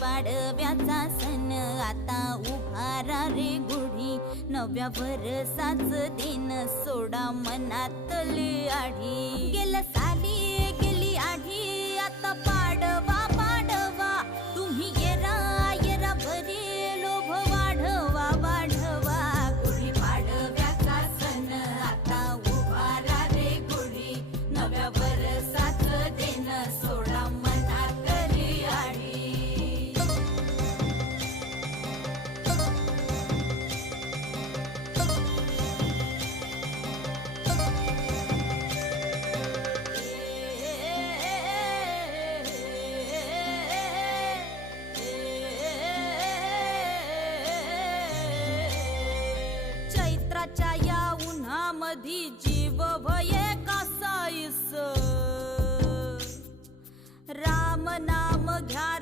पाडव्याचा सण आता उभारा रे गुढी, नव्या वर्षाच दिन सोडा मनातली आढी. गेल्या साली गेली आढी, आता पाडवा पाडवा, तुम्ही येरा येरा बरी लोभ वाढवा वाढवा. गुढी पाडव्याचा सण आता उभारा रे गुढी, नव्या वर्षाच दिन सोडा मनातली आढी. चैत्राच्या या उन्हामधी जीव भये कासाईस, राम नाम घ्या